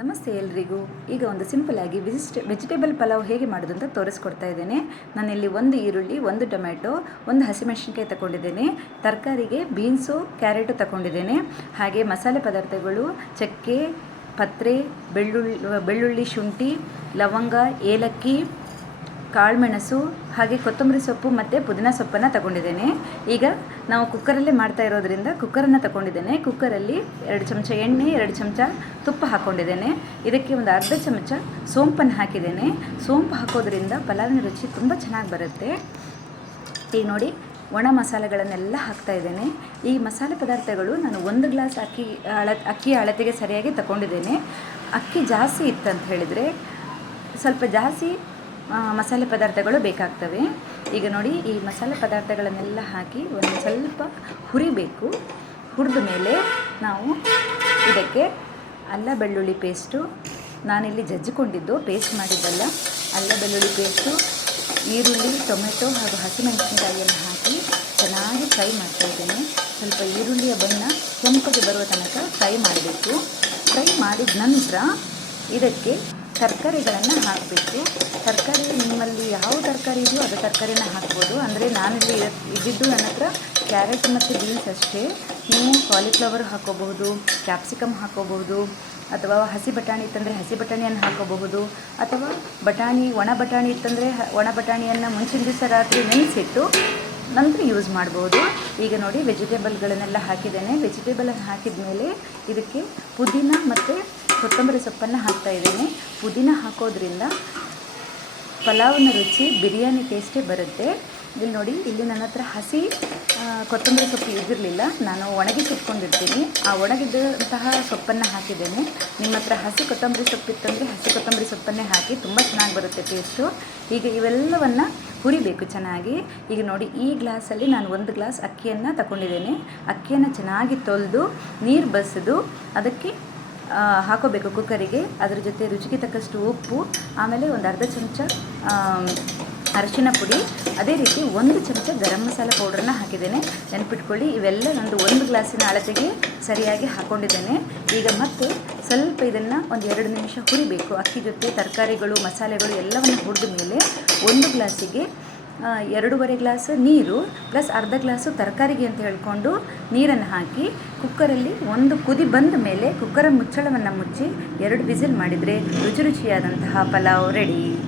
ನಮಸ್ತೆ ಎಲ್ರಿಗೂ. ಈಗ ಒಂದು ಸಿಂಪಲಾಗಿ ವಿಸಿಸ್ಟ್ ವೆಜಿಟೇಬಲ್ ಪಲಾವ್ ಹೇಗೆ ಮಾಡೋದು ಅಂತ ತೋರಿಸ್ಕೊಡ್ತಾ ಇದ್ದೇನೆ. ನಾನಿಲ್ಲಿ ಒಂದು ಈರುಳ್ಳಿ, ಒಂದು ಟೊಮ್ಯಾಟೊ, ಒಂದು ಹಸಿಮೆಣಸಿನ್ಕಾಯಿ ತಗೊಂಡಿದ್ದೇನೆ ತರಕಾರಿಗೆ ಬೀನ್ಸು, ಕ್ಯಾರೆಟು ತಗೊಂಡಿದ್ದೇನೆ ಹಾಗೆ ಮಸಾಲೆ ಪದಾರ್ಥಗಳು, ಚಕ್ಕೆ, ಪತ್ರೆ, ಬೆಳ್ಳುಳ್ಳಿ ಬೆಳ್ಳುಳ್ಳಿ ಶುಂಠಿ, ಲವಂಗ, ಏಲಕ್ಕಿ ಕಾಳುಮೆಣಸು, ಹಾಗೆ ಕೊತ್ತಂಬರಿ ಸೊಪ್ಪು ಮತ್ತು ಪುದೀನ ಸೊಪ್ಪನ್ನು ತಗೊಂಡಿದ್ದೇನೆ. ಈಗ ನಾವು ಕುಕ್ಕರಲ್ಲೇ ಮಾಡ್ತಾ ಇರೋದ್ರಿಂದ ಕುಕ್ಕರನ್ನು ತಗೊಂಡಿದ್ದೇನೆ. ಕುಕ್ಕರಲ್ಲಿ ಎರಡು ಚಮಚ ಎಣ್ಣೆ, ಎರಡು ಚಮಚ ತುಪ್ಪ ಹಾಕ್ಕೊಂಡಿದ್ದೇನೆ ಇದಕ್ಕೆ ಒಂದು ಅರ್ಧ ಚಮಚ ಸೋಂಪನ್ನು ಹಾಕಿದ್ದೇನೆ. ಸೋಂಪು ಹಾಕೋದ್ರಿಂದ ಪಲಾವಿನ ರುಚಿ ತುಂಬ ಚೆನ್ನಾಗಿ ಬರುತ್ತೆ. ಈಗ ನೋಡಿ, ಒಣ ಮಸಾಲೆಗಳನ್ನೆಲ್ಲ ಹಾಕ್ತಾ ಇದ್ದೇನೆ. ಈ ಮಸಾಲೆ ಪದಾರ್ಥಗಳು ನಾನು ಒಂದು ಗ್ಲಾಸ್ ಅಕ್ಕಿ ಅಳ, ಅಕ್ಕಿ ಅಳತೆಗೆ ಸರಿಯಾಗಿ ತಗೊಂಡಿದ್ದೇನೆ. ಅಕ್ಕಿ ಜಾಸ್ತಿ ಇತ್ತಂತ ಹೇಳಿದರೆ ಸ್ವಲ್ಪ ಜಾಸ್ತಿ ಮಸಾಲೆ ಪದಾರ್ಥಗಳು ಬೇಕಾಗ್ತವೆ. ಈಗ ನೋಡಿ, ಈ ಮಸಾಲೆ ಪದಾರ್ಥಗಳನ್ನೆಲ್ಲ ಹಾಕಿ ಒಂದು ಸ್ವಲ್ಪ ಹುರಿಬೇಕು ಹುರಿದ ಮೇಲೆ ನಾವು ಇದಕ್ಕೆ ಅಲ್ಲ ಬೆಳ್ಳುಳ್ಳಿ ಪೇಸ್ಟು. ನಾನಿಲ್ಲಿ ಜಜ್ಜಿಕೊಂಡಿದ್ದು, ಪೇಸ್ಟ್ ಮಾಡಿದ್ದಲ್ಲ. ಅಲ್ಲ ಬೆಳ್ಳುಳ್ಳಿ ಪೇಸ್ಟು, ಈರುಳ್ಳಿ, ಟೊಮೆಟೊ ಹಾಗೂ ಹಸಿಮೆಣಸಿನಕಾಯಿಯನ್ನು ಹಾಕಿ ಚೆನ್ನಾಗಿ ಫ್ರೈ ಮಾಡ್ತಾ ಇದ್ದೇನೆ. ಸ್ವಲ್ಪ ಈರುಳ್ಳಿಯ ಬಣ್ಣ ಕೆಂಪಗೆ ಬರುವ ತನಕ ಫ್ರೈ ಮಾಡಬೇಕು. ಫ್ರೈ ಮಾಡಿದ ನಂತರ ಇದಕ್ಕೆ ತರಕಾರಿಗಳನ್ನು ಹಾಕಬೇಕು. ತರಕಾರಿ ನಿಮ್ಮಲ್ಲಿ ಯಾವ ತರಕಾರಿ ಇದೆಯೋ ಅದು ತರಕಾರಿನ ಹಾಕ್ಬೋದು. ಅಂದರೆ ನಾನಿಲ್ಲಿ ಇದ್ದಿದ್ದು ನನ್ನ ಹತ್ರ ಕ್ಯಾರೆಟ್ ಮತ್ತು ಬೀನ್ಸ್ ಅಷ್ಟೇ. ನೀವು ಕಾಲಿಫ್ಲವರ್ ಹಾಕೋಬಹುದು ಕ್ಯಾಪ್ಸಿಕಮ್ ಹಾಕೋಬಹುದು, ಅಥವಾ ಹಸಿ ಬಟಾಣಿ ಇತ್ತಂದರೆ ಹಸಿ ಬಟಾಣಿಯನ್ನು ಹಾಕೋಬಹುದು, ಅಥವಾ ಬಟಾಣಿ ಒಣ ಬಟಾಣಿ ಇತ್ತಂದರೆ ಒಣ ಬಟಾಣಿಯನ್ನು ಮುಂಚಿನ ದಿವಸ ರಾತ್ರಿ ನೆನೆಸಿಟ್ಟು ನಂತರ ಯೂಸ್ ಮಾಡ್ಬೋದು. ಈಗ ನೋಡಿ ವೆಜಿಟೇಬಲ್ಗಳನ್ನೆಲ್ಲ ಹಾಕಿದ್ದೇನೆ. ವೆಜಿಟೇಬಲ್ ಹಾಕಿದ ಮೇಲೆ ಇದಕ್ಕೆ ಪುದೀನ ಮತ್ತು ಕೊತ್ತಂಬರಿ ಸೊಪ್ಪನ್ನು ಹಾಕ್ತಾ ಇದ್ದೇನೆ. ಪುದೀನ ಹಾಕೋದ್ರಿಂದ ಪಲಾವ್ನ ರುಚಿ, ಬಿರಿಯಾನಿ ಟೇಸ್ಟೇ ಬರುತ್ತೆ. ಇಲ್ಲಿ ನೋಡಿ, ಇಲ್ಲಿ ನನ್ನ ಹತ್ರ ಹಸಿ ಕೊತ್ತಂಬರಿ ಸೊಪ್ಪು ಇದ್ದಿರಲಿಲ್ಲ. ನಾನು ಒಣಗಿಸಿಟ್ಕೊಂಡಿರ್ತೀನಿ ಆ ಒಣಗಿದಂತಹ ಸೊಪ್ಪನ್ನು ಹಾಕಿದ್ದೇನೆ. ನಿಮ್ಮ ಹತ್ರ ಹಸಿ ಕೊತ್ತಂಬರಿ ಸೊಪ್ಪು ಇತ್ತಂದರೆ ಹಸಿ ಕೊತ್ತಂಬರಿ ಸೊಪ್ಪನ್ನೇ ಹಾಕಿ ತುಂಬ ಚೆನ್ನಾಗಿ ಬರುತ್ತೆ ಟೇಸ್ಟು ಈಗ ಇವೆಲ್ಲವನ್ನು ಹುರಿಬೇಕು ಚೆನ್ನಾಗಿ. ಈಗ ನೋಡಿ, ಈ ಗ್ಲಾಸಲ್ಲಿ ನಾನು ಒಂದು ಗ್ಲಾಸ್ ಅಕ್ಕಿಯನ್ನು ತಗೊಂಡಿದ್ದೇನೆ. ಅಕ್ಕಿಯನ್ನು ಚೆನ್ನಾಗಿ ತೊಳೆದು ನೀರು ಬಸಿದು, ಅದಕ್ಕೆ ಹಾಕೋಬೇಕು ಕುಕ್ಕರಿಗೆ. ಅದರ ಜೊತೆ ರುಚಿಗೆ ತಕ್ಕಷ್ಟು ಉಪ್ಪು, ಆಮೇಲೆ ಒಂದು ಅರ್ಧ ಚಮಚ ಅರಿಶಿನ ಪುಡಿ. ಅದೇ ರೀತಿ ಒಂದು ಚಮಚ ಗರಂ ಮಸಾಲ ಪೌಡ್ರನ್ನ ಹಾಕಿದ್ದೇನೆ. ನೆನಪಿಟ್ಕೊಳ್ಳಿ, ಇವೆಲ್ಲ ನಂದು ಒಂದು ಗ್ಲಾಸಿನ ಅಳತೆಗೆ ಸರಿಯಾಗಿ ಹಾಕ್ಕೊಂಡಿದ್ದೇನೆ ಈಗ ಮತ್ತೆ ಸ್ವಲ್ಪ ಇದನ್ನು ಒಂದು ಎರಡು ನಿಮಿಷ ಹುರಿಬೇಕು. ಅಕ್ಕಿ ಜೊತೆ ತರಕಾರಿಗಳು, ಮಸಾಲೆಗಳು ಎಲ್ಲವನ್ನು ಹುರಿದ ಮೇಲೆ ಒಂದು ಗ್ಲಾಸಿಗೆ ಎರಡೂವರೆ ಗ್ಲಾಸ್ ನೀರು ಪ್ಲಸ್ ಅರ್ಧ ಗ್ಲಾಸು ತರಕಾರಿಗೆ ಅಂತ ಹೇಳಿಕೊಂಡು ನೀರನ್ನು ಹಾಕಿ ಕುಕ್ಕರಲ್ಲಿ ಒಂದು ಕುದಿ ಬಂದ ಮೇಲೆ ಕುಕ್ಕರ ಮುಚ್ಚಳವನ್ನು ಮುಚ್ಚಿ ಎರಡು ವಿಸಿಲ್ ಮಾಡಿದರೆ ರುಚಿ ರುಚಿಯಾದಂತಹ ಪಲಾವ್ ರೆಡಿ.